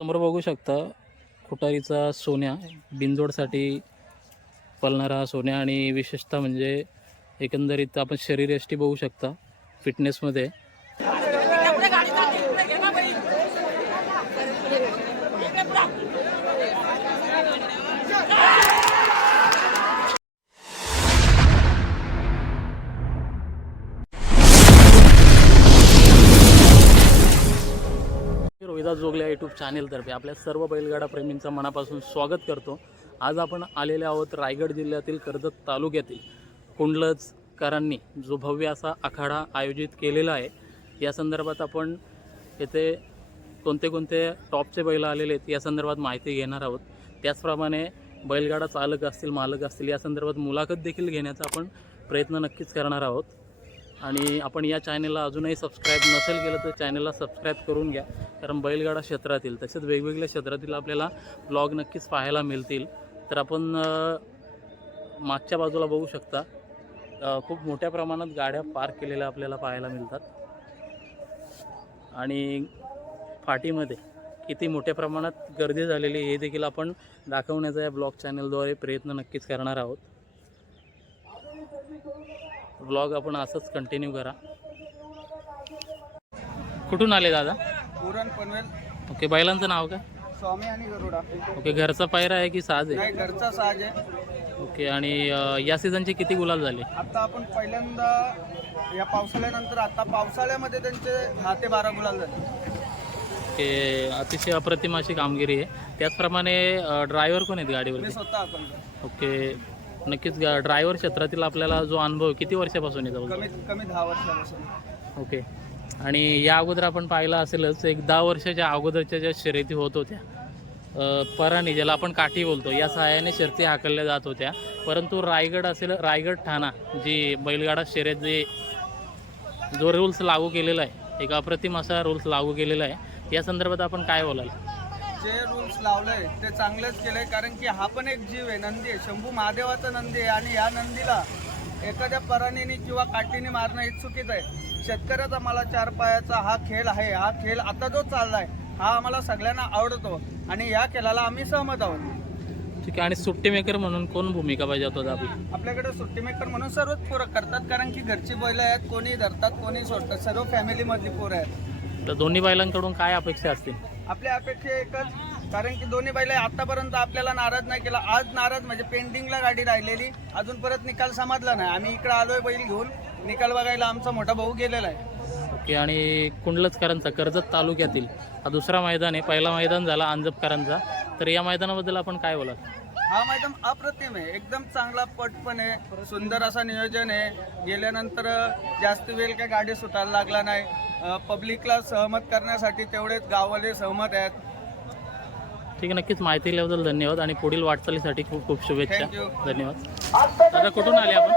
समोर बघू शकता खुटारीचा सोन्या बिनजोडसाठी पलणारा हा सोन्या आणि विशेषतः म्हणजे एकंदरीत आपण शरीरयष्टी बघू शकता फिटनेसमध्ये दादा जोगल्या यूट्यूब चॅनेलतर्फे आपल्या सर्व बैलगाडा प्रेमींचं मनापासून स्वागत करतो. आज आपण आलेले आहोत रायगड जिल्ह्यातील कर्जत तालुक्यातील कुंडलजकरांनी जो भव्य असा आखाडा आयोजित केलेला आहे. या संदर्भात आपण येथे कोणते कोणते टॉपचे बैल आलेले आहेत या संदर्भात माहिती घेणार आहोत. त्याचप्रमाणे बैलगाडा चालक असतील मालक असतील या संदर्भात मुलाखत देखील घेण्याचा आपण प्रयत्न नक्कीच करणार आहोत. आणि आपण या चॅनेलला अजूनही सबस्क्राईब नसेल केलं तर चॅनेलला सबस्क्राईब करून घ्या. कारण बैलगाडा क्षेत्रातील तसेच वेगवेगळ्या क्षेत्रातील आपल्याला ब्लॉग नक्कीच पाहायला मिळतील. तर आपण मागच्या बाजूला बघू शकता खूप मोठ्या प्रमाणात गाड्या पार्क केलेल्या आपल्याला पाहायला मिळतात. आणि फाटीमध्ये किती मोठ्या प्रमाणात गर्दी झालेली आहे हे देखील आपण दाखवण्याचा या ब्लॉग चॅनलद्वारे प्रयत्न नक्कीच करणार आहोत. ब्लॉग आपण असंच कंटिन्यू करा. कुठून आले दादा? पुरण पनवेल. ओके बैलांचं नाव काय? स्वामी आणि गरुडा. ओके घरचा पायरा आहे की साज आहे? नाही घरचा साज आहे. ओके आणि अ, या सीझनचे किती गुलाल झाले? आता आपण पहिल्यांदा या पावसाळ्यानंतर आता पावसाळ्यामध्ये त्यांचे दहा ते बारा गुलाल झाले. ओके अतिशय अप्रतिम अशी कामगिरी आहे. त्याचप्रमाणे ड्रायव्हर कोण आहेत मी गाडीवरती स्वतः आपण. ओके नक्कीच ड्रायव्हर क्षेत्रातील आपल्याला जो अनुभव किती वर्षापासून येतो कमीत कमी दहा वर्षापासून. ओके. आणि या अगोदर आपण पाहिलं असेलच एक दहा वर्षाच्या अगोदरच्या ज्या शर्यती होत होत्या अ, पराणी ज्याला आपण काठी बोलतो या सहाय्याने शर्ती हाकलल्या जात होत्या. परंतु रायगड असेल रायगड ठाणा जी बैलगाडा शर्यत जे जो रूल्स लागू केलेला आहे एक अप्रतिम असा रूल्स लागू केलेला आहे या संदर्भात आपण काय बोलाल? जे रूल्स लावलंय ते चांगलंच केलंय कारण की हा पण एक जीव आहे नंदी आहे. शंभू महादेवाचा नंदी आहे आणि या नंदीला एखाद्या पराणीने किंवा काठीने मारणं हे चुकीचं आहे. शेतकऱ्याचा मला चार पायाचा हा खेळ आहे. हा खेळ आता जो चाललाय हा आम्हाला सगळ्यांना आवडतो आणि या खेळाला आम्ही सहमत आहोत. ठीक आहे आणि सुट्टी मेकर म्हणून कोण भूमिका पाहिजे होता आपली आपल्याकडे सुट्टी मेकर म्हणून सर्वच पोरं करतात कारण की घरची बैल आहेत कोणी धरतात कोणी सोडतात सर्व फॅमिली मधली पोरं आहेत. तर दोन्ही बैलांकडून काय अपेक्षा असतील? आपल्या अपेक्षा एकच कारण की दोन्ही बैल आतापर्यंत आपल्याला नाराज नाही केला. आज नाराज म्हणजे पेंडिंगला गाडी राहिलेली. अजून परत निकाल समजला नाही. आम्ही इकडे आलोय बैल घेऊन. निकाल बघायला आमचा मोठा भाऊ गेलेला आहे. ओके आणि कुंडलचकरांचा कर्जत तालुक्यातील हा दुसरा मैदान आहे. पहिला मैदान झाला अंजपकरांचा. तर या मैदानाबद्दल आपण काय बोलाल? हा मैदान अप्रतिम आहे. एकदम चांगला पट पण आहे. सुंदर असा नियोजन आहे. गेल्यानंतर जास्त वेळ काही गाडी सुटायला लागला नाही. पब्लिकला सहमत करण्यासाठी तेवढेच गाववाले सहमत आहेत. ठीक आहे नक्कीच माहिती दिल्याबद्दल धन्यवाद आणि पुढील वाटचालीसाठी खूप खूप शुभेच्छा. Thank you. धन्यवाद. दादा कुठून आले आपण?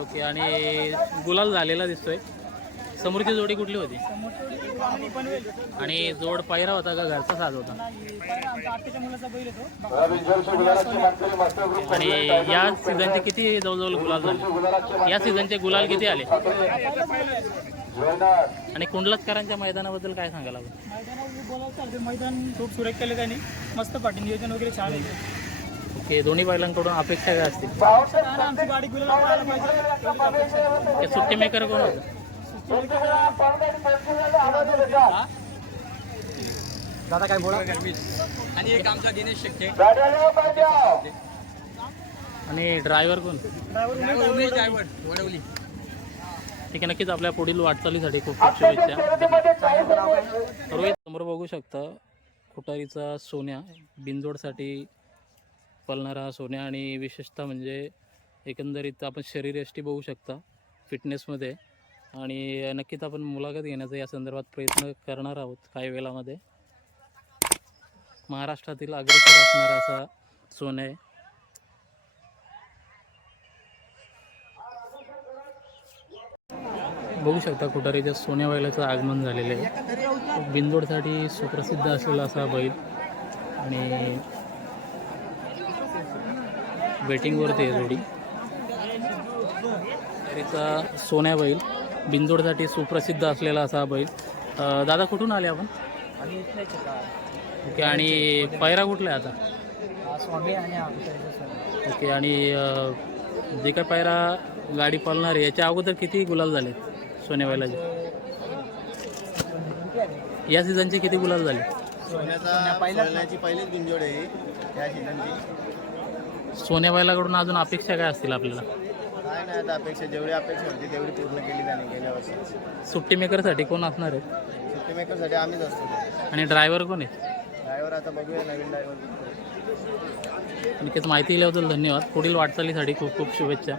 ओके आणि गुलाल झालेला दिसतोय. समोरची जोडी कुठली होती? आणि जोड पायरा होता का घरचा साज होता? आणि या सीझनचे किती जवळजवळ गुलाल झाले? या सीझनचे गुलाल किती आले? आणि कुंडलचकरांच्या मैदानाबद्दल काय सांगायला मैदान खूप सुरेख केलं त्यांनी मस्त पाठी नियोजन वगैरे छान आहे ओके दोन्ही बैलांकडून अपेक्षा काय असतील? सुट्टी मेकर कोण होतं? दादा काय बोला? आणि एक आमचा दिनेश शेट्टे. आणि ड्रायव्हर कोण? ड्रायव्हर वडवली. ठीक आहे नक्कीच आपल्या पुढील वाटचालीसाठी खूप खूप शुभेच्छा. रोहित समोर बघू शकता खुटारीचा सोन्या बिंजोडसाठी पळणारा हा सोन्या आणि विशेषतः म्हणजे एकंदरीत आपण शरीरयष्टी बघू शकता फिटनेसमध्ये आणि नक्कीच आपण मुलाखत घेण्याचा या संदर्भात प्रयत्न करणार आहोत काही वेळामध्ये. महाराष्ट्रातील अग्रेसर असणारा असा सोन्या आहे. बघू शकता कुठारीच्या सोन्या बैलाचं आगमन झालेलं आहे. बिंदोडसाठी सुप्रसिद्ध असलेला असा बैल. आणि वेटिंगवरती आहे जोडी. तिचा सोन्या बैल. बिंदोडसाठी सुप्रसिद्ध असलेला असा बैल. अं, दादा कुठून आले आपण? आणि इथलेच का ओके आणि पैरा कुठला आहे आता? स्वामी आणि आमच्या ओके आणि अ, जे काय पैरा गाडी पळणार आहे याच्या अगोदर किती गुलाल झाले सोनेवायलाचे या सीझनचे किती गुलाल झाले? सोन्याचा सोन्याची पहिलीच गुंजोड आहे ही, या सीझनची सोनेवायलाकडून अजून अपेक्षा काय असतील आपल्याला? काय नाही आता अपेक्षा जेवढी अपेक्षा होती तेवढी पूर्ण केली त्याने गेल्या वर्षी. सुट्टी मेकरसाठी कोण असणार आहेत? सुट्टी मेकरसाठी आम्हीच असतो. आणि ड्रायव्हर कोण आहे? ड्रायव्हर आता बघूया नवीन ड्रायव्हर नक्कीच माहिती दिल्याबद्दल धन्यवाद. पुढील वाटचालीसाठी खूप खूप शुभेच्छा.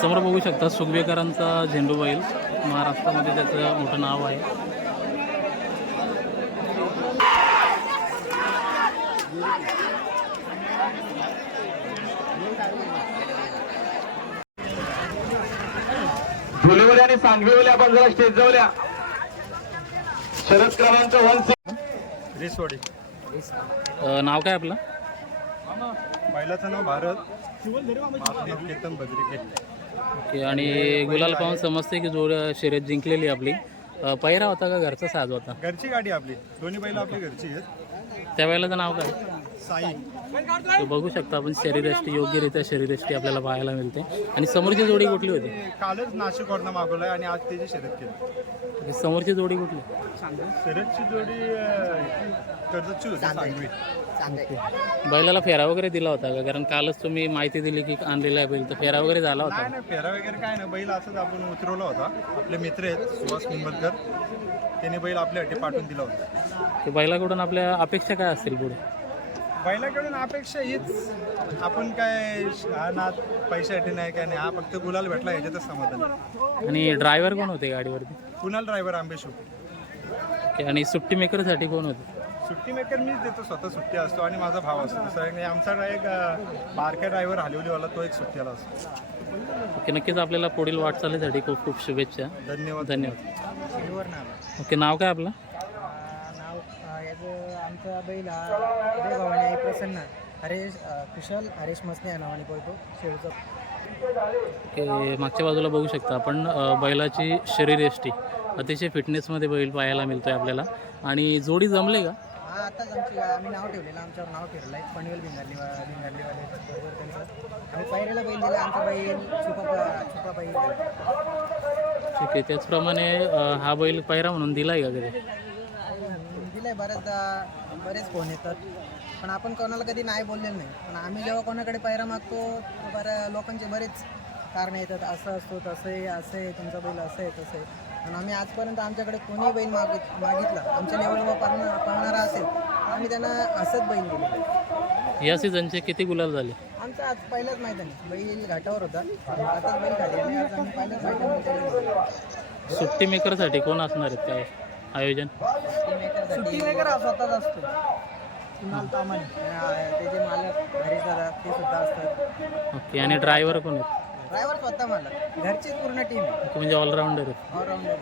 समोर बघू शकता सुखबेकरांचा झेंडू बैल. महाराष्ट्रामध्ये त्याचं मोठं नाव आहे. धुलेवल्या आणि सांगवीवल्या आपण जरा स्टेज जाऊल्या शरद क्रमांक वन रिसवाडी. अ, नाव काय आपलं? पहिल्याचं नाव भारत. आपली केतन बद्रिके. ओके आणि गुलाल पाहून समजते की जोड शर्यत जिंकलेली आपली. अ, पहिरा होता का घरचा साज होता? घरची गाडी आपली. दोन्ही बैल आपली घरची आहेत. त्या बैलाचं नाव काय? साई. तो बघू शकता आपण शरीरयष्टी योग्यरित्या शरीरयष्टी आपल्याला पाहायला मिळते. आणि समोरची जोडी कुठली होती? ते कालच नाशिकवरनं मागवलाय आणि आज त्याची शर्यत केली. समोरची जोडी कुठली? शर्यतची जोडी अं, कर्जतची होती सांगवी बैलाला फेरा वगैरे दिला होता का? कारण कालच तुम्ही माहिती दिली की आणलेला आहे बैल तर फेरा वगैरे झाला होता नाही फेरा वगैरे काय नाही. बैल असंच आपण उतरवला होता. आपले मित्र आहेत सुहास निंबलकर. त्याने बैल आपल्यासाठी पाठवून दिला होता. की बैलाकडून आपल्या अपेक्षा काय असतील पुढे? बैलाकडून अपेक्षा हीच. आपण काय हा ना पैशासाठी नाही काय नाही. हा फक्त गुलाल भेटला ह्याच्यातच समाधान आहे. आणि ड्रायव्हर कोण होते गाडीवरती? कुणाल ड्रायव्हर आंबेशू. ओके, आणि सुट्टी मेकरसाठी कोण होते? सुट्टी मेकर मीच देतो स्वतः सुट्टी असतो आणि माझा भाव असतो. दुसरा एक नाही आमचा एक अं, बारक्या ड्रायव्हर हलवलीवाला तो एक सुट्टीला असतो. ओके नक्कीच आपल्याला पुढील वाटचालीसाठी खूप खूप शुभेच्छा. धन्यवाद. धन्यवाद. ओके नाव काय आपलं? याचं आमचा बैल हा जय भवानी आई प्रसन्न. हरेश कुशल हरेश मसने या नावाने बोलतो शेळूचा की मागच्या बाजूला बघू शकता आपण बैलाची शरीरयष्टी अतिशय फिटनेसमध्ये बैल पाहायला मिळतोय आपल्याला. आणि जोडी जमले का? हा आताच आमची आम्ही नाव ठेवलेलं आमच्यावर नाव फिरलं आहे. पनवेल भिंगारली भिंगारलीवाले बरोबर त्यांचं. आम्ही पहिल्याला बैल दिला आमचा बैल छुपा छुपा बैल ठीक आहे त्याचप्रमाणे हा बैल पैरा म्हणून दिलाय का कधी? दिलंय बऱ्याचदा बरेच फोन येतात. पण आपण कोणाला कधी नाही बोललेलं नाही. पण आम्ही जेव्हा कोणाकडे पायरा मागतो बऱ्या लोकांचे बरेच कारण येतात. असं असतो तसं आहे असं आहे तुमचा बैल असं आहे तसं आहे. पण आम्ही आजपर्यंत आमच्याकडे कोणी बैल मागित मागितला. आमच्या लेवलवर पाळणा पाळणारा असेल तर आम्ही त्यांना असंच बैल दिले. या सीझनचे किती गुलाल झाले? आमचं आज पहिलाच मैदान आहे. बैल घाटावर होता. आताच बैल मैदान सुट्टी मेकरसाठी कोण असणार आहेत काय आयोजन. सुट्टी मेकर हा स्वतःच असतो. कुणाल तामाने त्याचे मालक हरीश दादा ते सुद्धा असतात. ओके आणि ड्रायव्हर कोण आहेत? ड्रायव्हर स्वतः मालक. घरचीच पूर्ण टीम आहे. ओके म्हणजे ऑलराऊंडर आहेत. ऑलराऊंडर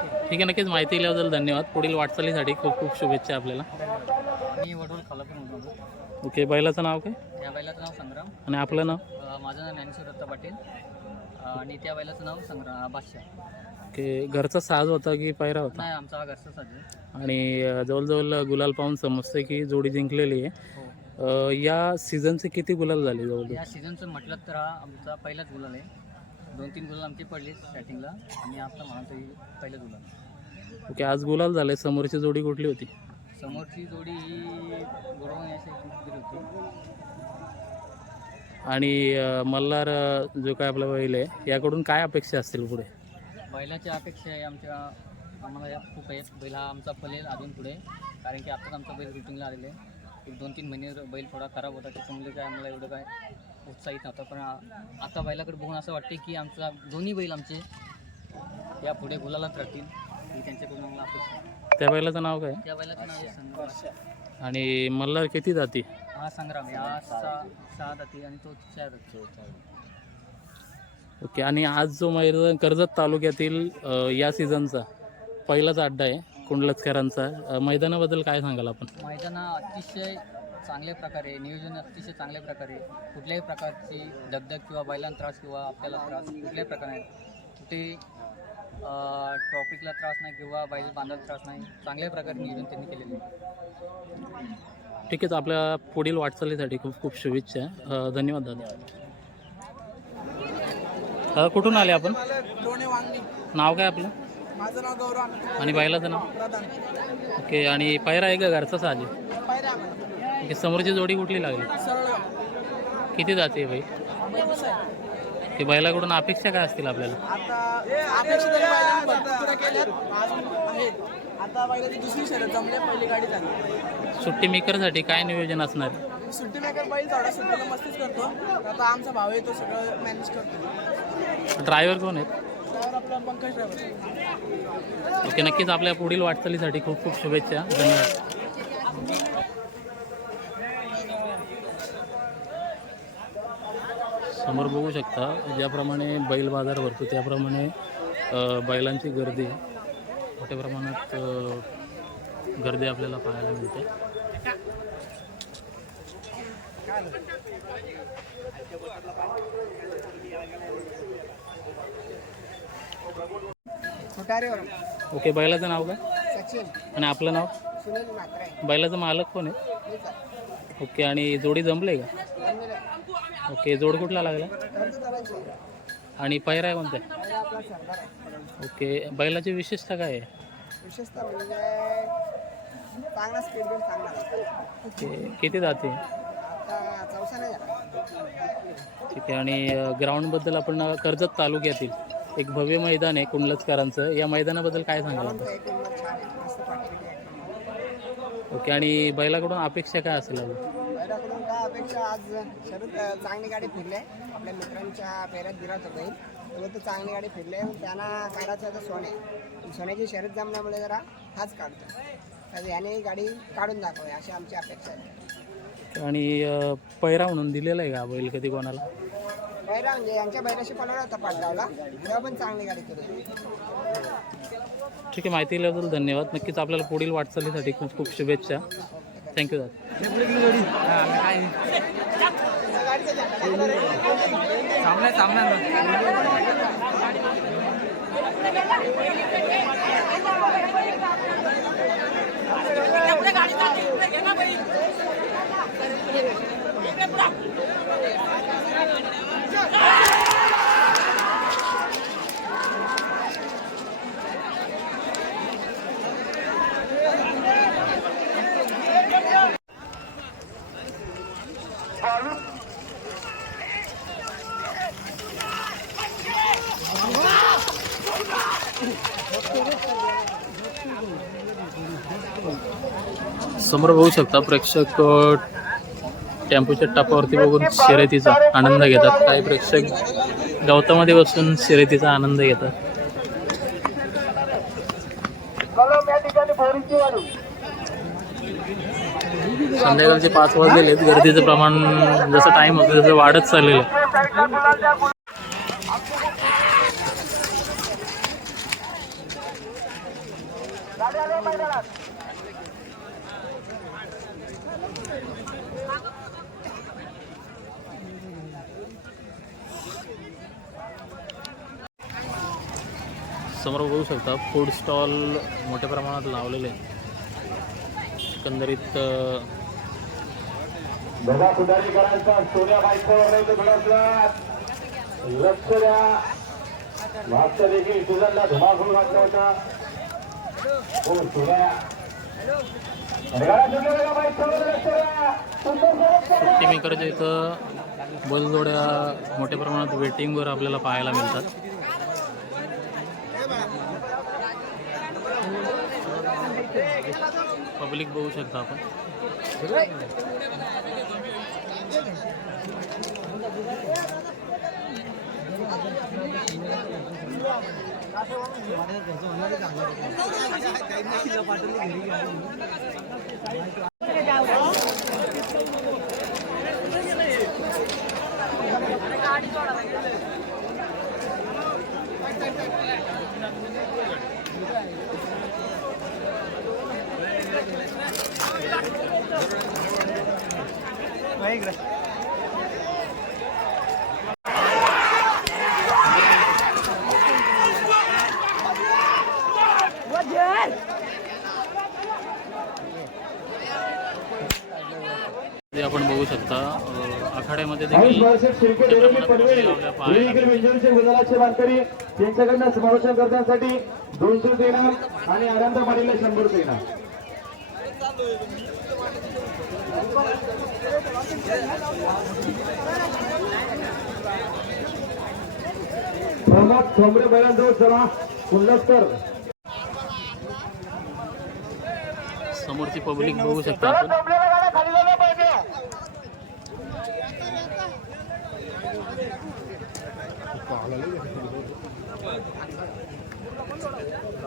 टीम ठीक आहे नक्कीच माहिती दिल्याबद्दल धन्यवाद. पुढील वाटचालीसाठी खूप खूप शुभेच्छा आपल्याला. मी वडूळ खालापूर बोलतो. ओके बैलाचं नाव काय? त्या बैलाचं नाव संग्राम. आणि आपलं नाव? अ, माझं नाव ज्ञानेश्वर दत्ता पाटील. अ, आणि त्या बैलाचं नाव संग्राम बादशाह. ओके घरचा साज होता की पैरा होता? नाही आमचा हा घरचा साज आहे. आणि अ, जवळजवळ गुलाल पाहून समजते की जोडी जिंकलेली आहे. हो. अ, या सीझनचे किती गुलाल झाले जवळजवळ? या सीझनचं म्हटलं तर हा आमचा पहिलाच गुलाल आहे. दोन तीन गुलाल आमची पडली स्टार्टिंगला आणि आता हे पहिलं गुलाल. ओके आज गुलाल झाले. समोरची जोडी कुठली होती? समोरची जोडी ही होती? आणि अ, मल्हार अ, जो काय आपला बैल आहे याकडून काय अपेक्षा असतील पुढे? बैलाच्या अपेक्षा आहे आमच्या आम्हाला या खूप आहेत बैल हा आमचा पलेल अजून पुढे. कारण की आत्ताच आमचा बैल रुटीनला आलेला आहे. एक दोन तीन महिने बैल थोडा खराब होता त्याच्यामुळे काय आम्हाला एवढं काय उत्साहित नव्हता. पण आता बैलाकडे बघून असं वाटते की आमचा दोन्ही बैल आमचे या पुढे गुलालाच राहतील. ही त्यांच्याकडून आम्हाला अपेक्षा आहे. त्या बैलाचं नाव काय? त्या बैलाचं नाव आहे संग्राम. आणि मल्हार किती जाती? हा संग्राम आहे. हा सहा सहा जाती आणि तो चार जाती. ओके आणि आज जो मैदान कर्जत तालुक्यातील या सीझनचा पहिलाच अड्डा आहे कुंडलचकरांचा मैदानाबद्दल काय सांगाल आपण? मैदान अतिशय चांगल्या प्रकारे नियोजन अतिशय चांगल्या प्रकारे कुठल्याही प्रकारची दगदग किंवा बैलांना त्रास किंवा आपल्याला त्रास कुठल्याही प्रकारे कुठे ट्रॉफिकला त्रास नाही किंवा बैल बांधायला त्रास नाही. चांगल्या प्रकारे नियोजन त्यांनी केलेलं आहे. ठीक आहे आपल्या पुढील वाटचालीसाठी खूप खूप शुभेच्छा. धन्यवाद दादा. कुठून आले आपण? वांगणी. नाव काय आपलं? माझं नाव गौरव आणि बैलाचं नाव? प्रधान. ओके आणि पायरा आहे का घरचा साजे? पायऱ्या ओके समोरची जोडी कुठली लागली? सरळ किती जाते बाई? की बैलाकडून अपेक्षा काय असतील आपल्याला? आता अपेक्षा तरी बैलांनी भरपूर पुऱ्या केल्यात. अजून आहेत. आता बैलाची दुसरी शर्यत जमली पहिली गाडी झाली. सुट्टी मेकरसाठी काय नियोजन असणार? सुट्टी मेकर बैल थोडा सुट्टीला मस्तीच करतो. आता आमचा भाऊ आहे तो सगळं मॅनेज करतो. ड्रायव्हर कोण आहेत? ओके नक्कीच आपल्या पुढील वाटचालीसाठी खूप खूप शुभेच्छा. धन्यवाद. समोर बघू शकता ज्याप्रमाणे बैल बाजार भरतो त्याप्रमाणे बैलांची गर्दी मोठ्या प्रमाणात गर्दी आपल्याला पाहायला मिळते. फुटारेवर ओके बैलाचं नाव काय? आणि आपलं नाव? बैलाचं मालक कोण आहे? ओके आणि जोडी जमले का? ओके जोड कुठला लागला? आणि पैरा आहे. कोणता ओके बैलाची विशेषता काय आहे? विशेषतः म्हणजे चांगला स्पीड बिल चांगला असतो. ओके किती जाते? आता चौसा नाही झाला ठीक आहे आणि ग्राउंडबद्दल आपण कर्जत तालुक्यातील एक भव्य मैदान आहे कुंडलचकरांचं या मैदानाबद्दल काय सांगाल आहे ओके आणि बैलाकडून अपेक्षा काय असेल अजून? बैलाकडून काय अपेक्षा? आज शरद चांगली गाडी फिरली आपल्या मित्रांच्या पेऱ्यात दिरात होता येईल तर तो चांगली गाडी फिरली त्यांना काढायचं होतं सोने. सोन्याची शर्यत जमल्यामुळे जरा हाच काढतो तर याने गाडी काढून दाखवे अशी आमची अपेक्षा आहे. आणि पैरा म्हणून दिलेला आहे का बैल कधी कोणाला? बैरा म्हणजे यांच्या बैराशी पडवला होता पाटगावला तेव्हा पण चांगली गाडी केली. ठीक आहे माहिती दिल्याबद्दल धन्यवाद. नक्कीच आपल्याला पुढील वाटचालीसाठी खूप खूप शुभेच्छा. थँक्यू दादा. समोर बघू शकता प्रेक्षक टेम्पोच्या टपावरती बघून शर्यतीचा आनंद घेतात. काही प्रेक्षक गवतामध्ये बसून शर्यतीचा आनंद घेतात. संध्याकाळचे पाच वाजलेले गर्दीचं प्रमाण जसं टाइम होतं तसं वाढत चाललेलं आहे. समोर बघू शकता फूड स्टॉल मोठ्या प्रमाणात लावलेले आहेत. एकंदरीत होता. हो इथं बैलजोड्या मोठ्या प्रमाणात वेटिंगवर आपल्याला पाहायला मिळतात. पब्लिक बघू शकता आपण. गाडी आपण बघू शकता आखाड्यामध्ये त्यांच्याकडनं समावेशन करण्यासाठी दोनशे देणार आणि आनंद पाटीलला शंभर देणार प्रमोद ठोंबरे बैलांजवळ चला. कुंडस्कर समोरची पब्लिक बघू शकता आपण.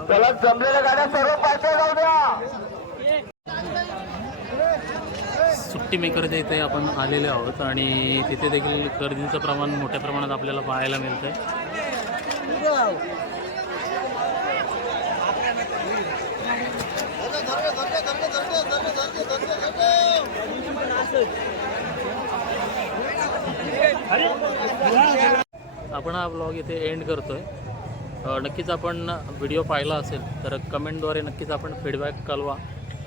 त्याला जमलेल्या गाड्या सर्व पाहिजे जाऊ द्या. सुट्टी मेकरच्या इथे आपण आलेले आहोत आणि तिथे देखील गर्दीचं प्रमाण मोठ्या प्रमाणात आपल्याला पाहायला मिळतंय. आपण हा ब्लॉग इथे एंड करतोय. नक्कीच आपण व्हिडिओ पाहिला असेल तर कमेंटद्वारे नक्कीच आपण फीडबॅक कळवा.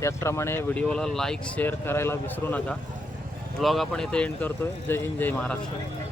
त्याचप्रमाणे व्हिडिओला लाईक शेअर करायला विसरू नका. ब्लॉग आपण इथे एंड करतोय. जय हिंद जय महाराष्ट्र.